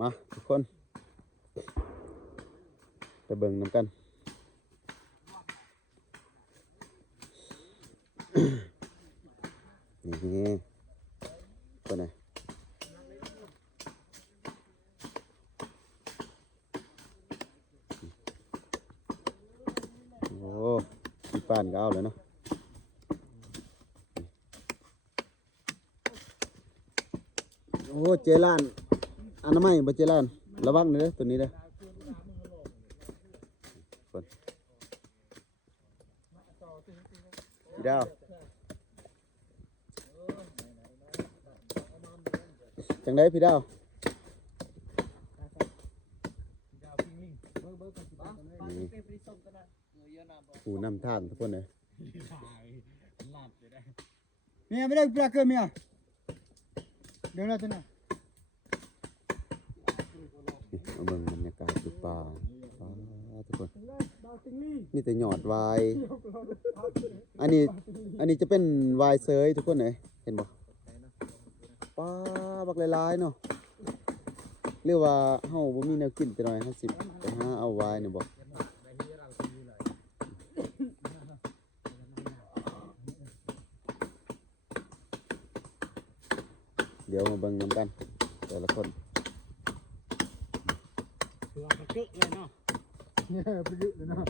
มาทุกคนไปเบิ่งน้ำกันนี่ตัวไหนโอ้ที่ป้านก็เอาเลยเนาะโอ้เจลานอนามัยบ่เจลานระวังเลยตัวนี้เด้อคนพี่ดาวจังได้พี่ดาวผู้นำทางทุกคนเลยเมียไม่ได้ปลาเกินเมียเดี๋ยวนะท่านน่ะมาเบิ่งบรรยากาศดูป่าทุกคนมีแต่หยอดวายอันนี้จะเป็นวายเซยทุกคนเลยเห็นบ่ป้าบักหลายๆเนาะเรียกว่าเฮาบ่มีแนวกินแต่น้อย50ไปหาเอาวายเนี่ยบ่เดี๋ยวมาเบิ่งนำกันแต่ละคนปลาเกะเลยเนาะเนี่ยปลาเกะเลยเนาะ